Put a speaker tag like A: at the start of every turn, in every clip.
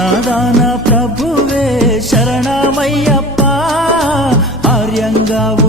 A: నాదాన ప్రభువే శరణమయ్యప్ప ఆర్యంగావు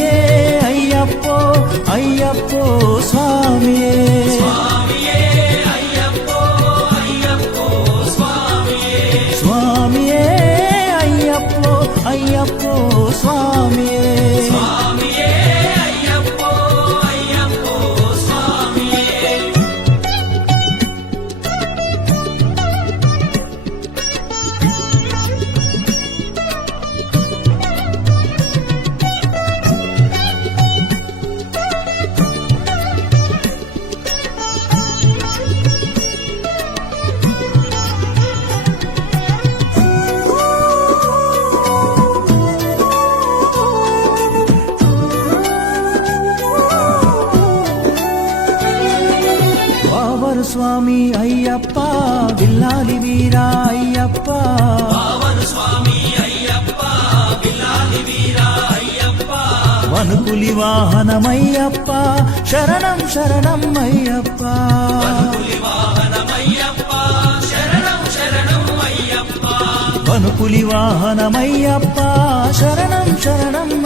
A: ಅಯ್ಯಪ್ಪೋ ಸ್ವಾಮಿ స్వామి అయ్యప్ప బిల్లాలి వీరా అయ్యప్ప
B: పావను స్వామి అయ్యప్ప బిల్లాలి వీరా అయ్యప్ప
A: వనుకులి వాహనమయ్యప్ప శరణం శరణం అయ్యప్ప వనుకులి వాహనమయ్యప్ప శరణం శరణం